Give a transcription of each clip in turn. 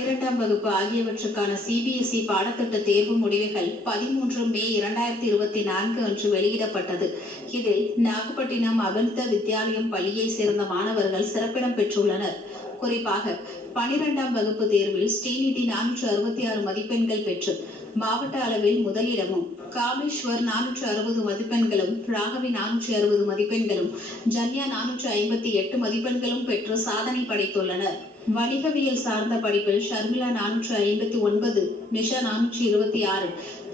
12ஆம் வகுப்பு ஆகியவற்றுக்கான சிபிஎஸ்இ பாடத்திட்ட தேர்வு முடிவுகள் 13 மே 2024 அன்று வெளியிடப்பட்டது. இதில் நாகப்பட்டினம் அமிர்த வித்யாலயம் பள்ளியை சேர்ந்த மாணவர்கள் சிறப்பிடம் பெற்றுள்ளனர். குறிப்பாக 12ஆம் வகுப்பு தேர்வில் ஸ்ரீநிதி 466 மதிப்பெண்கள் பெற்று மாவட்ட அளவில் முதலிடமும், காமேஸ்வர் 460 மதிப்பெண்களும், ராகவி 460 மதிப்பெண்களும், ஜன்யா 458 மதிப்பெண்களும் பெற்று சாதனை படைத்துள்ளனர். வணிகவியல் சார்ந்த படிப்பில் ஷர்மிளா 459, நிஷா 426,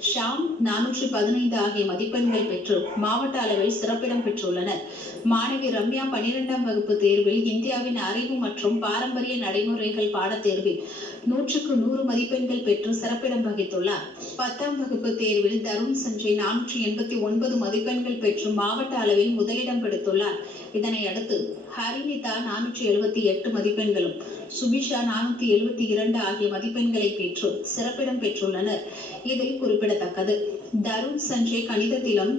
ஷாம் 415 ஆகிய மதிப்பெண்கள் பெற்று மாவட்ட அளவில் சிறப்பிடம் பெற்றுள்ளனர். மாணவி ரம்யா 12ஆம் வகுப்பு தேர்வில் இந்தியாவின் அறிவு மற்றும் பாரம்பரிய நடைமுறைகள் பாடத்தேர்வில் 100க்கு 100 மதிப்பெண்கள் பெற்று சிறப்பிடம் வகித்துள்ளார். 10ஆம் வகுப்பு தேர்வில் தருண் சஞ்சய் 489 மதிப்பெண்கள் பெற்று மாவட்ட அளவில் முதலிடம் பிடித்துள்ளார். இதனை அடுத்து ஹரினிதா 478 மதிப்பெண்களும், சுபிஷா 472 ஆகிய மதிப்பெண்களை பெற்று சிறப்பிடம் பெற்றுள்ளனர். இதில் குறிப்பிடத்தக்கது, தருண் சஞ்சய் கணிதத்திலும்,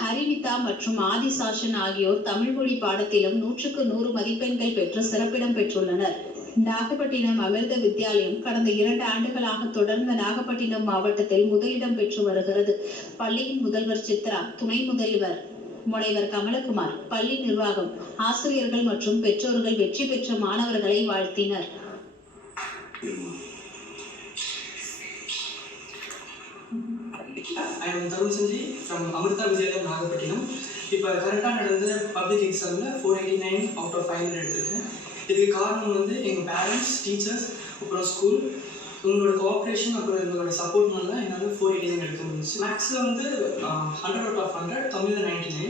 ஹரினிதா மற்றும் ஆதிசாசன் ஆகியோர் தமிழ் மொழி பாடத்திலும் 100க்கு 100 மதிப்பெண்கள் பெற்று சிறப்பிடம் பெற்றுள்ளனர். நாகப்பட்டினம் அமிர்த வித்யாலயம் கடந்த 2 ஆண்டுகளாக தொடர்ந்து நாகப்பட்டினம் மாவட்டத்தில் முதலிடம் பெற்று வருகிறது. பள்ளியின் முதல்வர் சித்ரா, துணை முதல்வர் முனைவர் கமலகுமார், பள்ளி நிர்வாகம், ஆசிரியர்கள் மற்றும் பெற்றோர்கள் வெற்றி பெற்ற மாணவர்களை வாழ்த்தினர். I am Tarun Sanjay from Amrita Vidyalaya Nagapattinam. இப்போ கரெக்டாக நடந்த பப்ளிக் எக்ஸாமில் 489 out of 500 எடுத்திருக்கேன். இதுக்கு காரணம் வந்து எங்கள் பேரண்ட்ஸ், டீச்சர்ஸ், அப்புறம் ஸ்கூல், உங்களோட கோஆப்ரேஷன், அப்புறம் எங்களோட சப்போர்ட்னால என்னால் 489 எடுக்க முடிஞ்சிச்சு. மேக்ஸில் வந்து 100 out of 100, தமிழில் 99.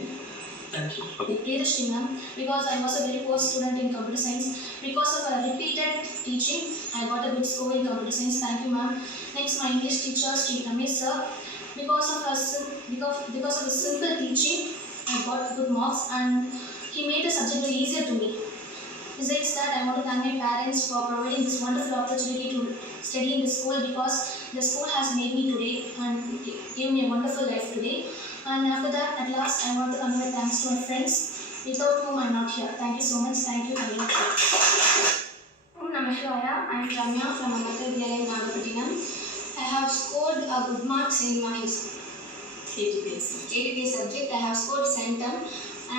Thank you. Priyadharshini ma'am, because I was a very poor student in computer science. Because of a repeated teaching, I got a good score in computer science. Thank you ma'am. Next, my English teacher, Sri Ramesh sir. Because of a simple teaching, I got good marks and he made the subject very easier to me. Besides that, I want to thank my parents for providing this wonderful opportunity to study in the school, because the school has made me today and gave me a wonderful life today. And after that, at last, I want to convey thanks to my friends, without whom I am not here. Thank you so much. Thank you. Namaskara. I am Ramya from Amrita Vidyalaya Nagapattinam. I have scored good marks in my ATP subject. I have scored centum.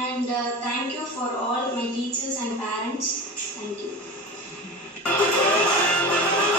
And thank you for all my teachers and parents. Thank you.